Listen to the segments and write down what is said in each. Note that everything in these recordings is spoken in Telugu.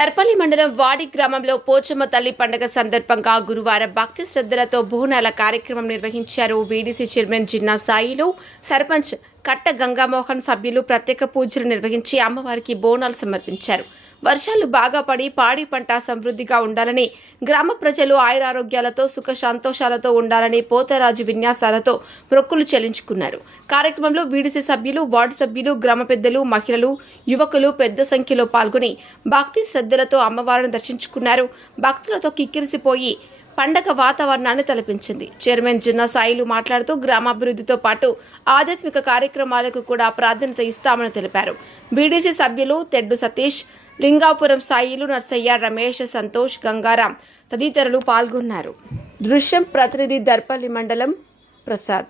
దర్పల్లి మండలం వాడి గ్రామంలో పోచమ్మ తల్లి పండుగ సందర్భంగా గురువారం భక్తి శ్రద్ధలతో బోనాల కార్యక్రమం నిర్వహించారు. వీడీసీ చైర్మన్ జిన్నా సాయిలు, సర్పంచ్ కట్ట గంగామోహన్ సభ్యులు ప్రత్యేక పూజలు నిర్వహించి అమ్మవారికి బోనాలు సమర్పించారు. వర్షాలు బాగా పడి పాడి పంట సమృద్ధిగా ఉండాలని, గ్రామ ప్రజలు ఆయురారోగ్యాలతో సుఖ సంతోషాలతో ఉండాలని పోతరాజు విన్యాసాలతో మొక్కులు చెల్లించుకున్నారు. కార్యక్రమంలో వీడీసీ సభ్యులు, వార్డు సభ్యులు, గ్రామ పెద్దలు, మహిళలు, యువకులు పెద్ద సంఖ్యలో పాల్గొని భక్తి శ్రద్ధలతో అమ్మవారిని దర్శించుకున్నారు. భక్తులతో కిక్కిరిసిపోయి పండగ వాతావరణాన్ని తలపించింది. చైర్మన్ జిన్నా సాయిలు మాట్లాడుతూ గ్రామాభివృద్ధితో పాటు ఆధ్యాత్మిక కార్యక్రమాలకు కూడా ప్రాధాన్యత ఇస్తామని తెలిపారు. బీడీసీ సభ్యులు తెడ్డు సతీష్, లింగాపురం సాయిలు, నర్సయ్య, రమేష్, సంతోష్, గంగారాం తదితరులు పాల్గొన్నారు. దృశ్యం ప్రతినిధి దర్పల్లి మండలం ప్రసాద్.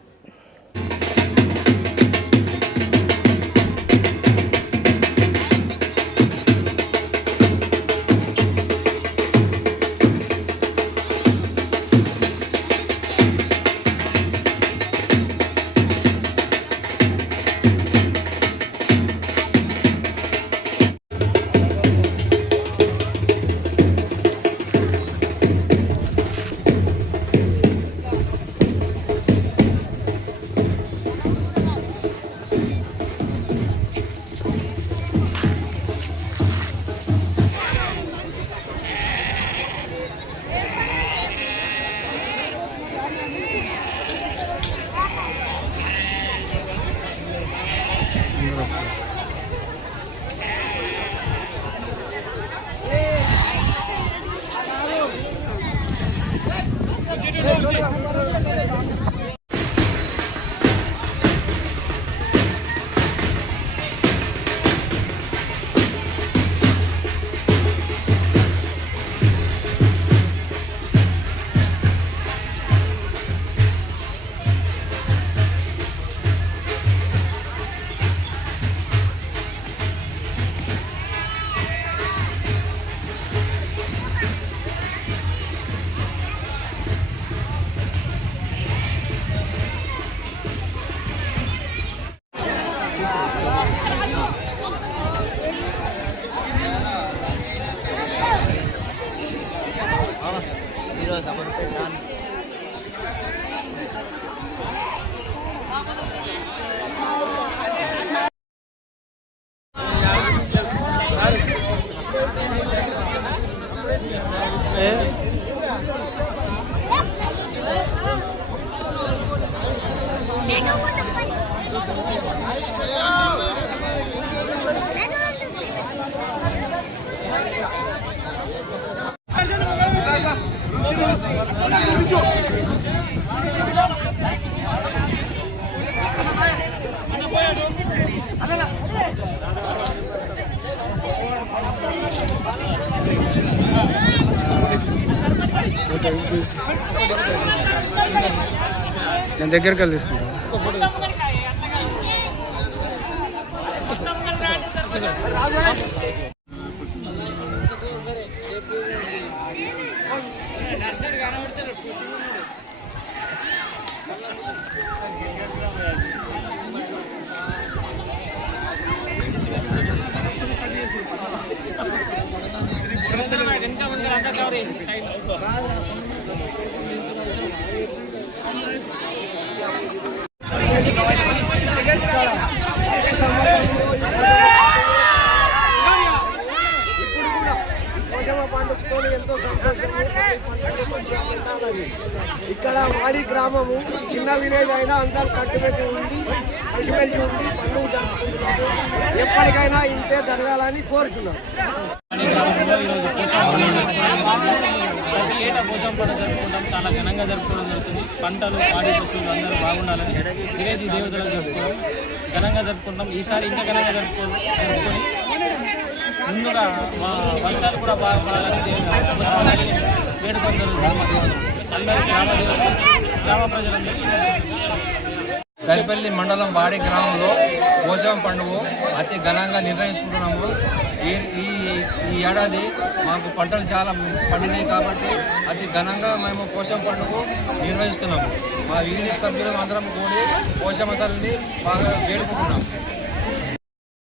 నేను దగ్గరికి వెళ్ళి తీసుకుంటాను. ఎంతో సంతోషము, పంటలు మంచిగా పండాలని. ఇక్కడ వాడి గ్రామము చిన్న విలేజ్ అయినా అందరూ కట్టుబెట్టి ఉండి కలిసిమెలిసి ఉండి పండుగ జరుపుకుంటున్నాము. ఎప్పటికైనా ఇంతే జరగాలని కోరుచున్నాం. ప్రతి ఏటా పోషం పండుగ జరుపుకుంటాం. చాలా ఘనంగా జరుపుకోవడం జరుగుతుంది. పంటలు, పాడి పశువులు అందరూ బాగుండాలని విలేజ్ దేవతలకు జరుపుకోవడం ఘనంగా జరుపుకుంటాం. ఈసారి ఇంకా ఘనంగా జరుపుకొని ముందుగా వర్షాలు కూడా బాగా పడాలని వేడుకలు జరుగుతుంది. అందరూ గ్రామ ప్రజలందరికీ దర్పల్లి మండలం వాడి గ్రామంలో పోచమ్మ పండుగ అతి ఘనంగా నిర్వహించుకుంటున్నాము. ఈ ఏడాది మాకు పంటలు చాలా పండినాయి కాబట్టి అతి ఘనంగా మేము పోచమ్మ పండుగ నిర్వహిస్తున్నాము. మా వీధి సభ్యులు అందరం కూడి పోచమ్మ తల్లిని బాగా వేడుకుంటున్నాము.